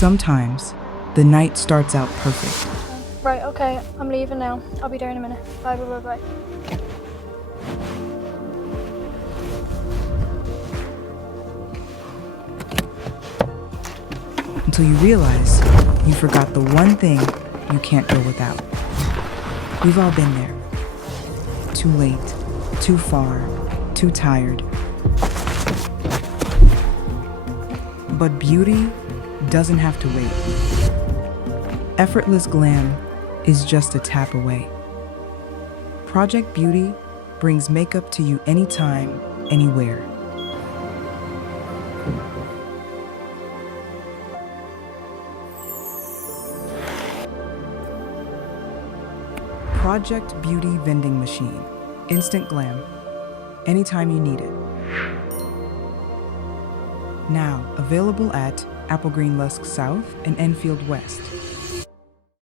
Sometimes, the night starts out perfect. Right, okay, I'm leaving now. I'll be there in a minute. Bye, bye, bye, bye. Until you realize you forgot the one thing you can't go without. We've all been there. Too late, too far, too tired. But beauty doesn't have to wait. Effortless glam is just a tap away. Project Beauty brings makeup to you anytime, anywhere. Project Beauty vending machine. Instant glam. Anytime you need it. Now available at Apple Green Lusk South and Enfield West.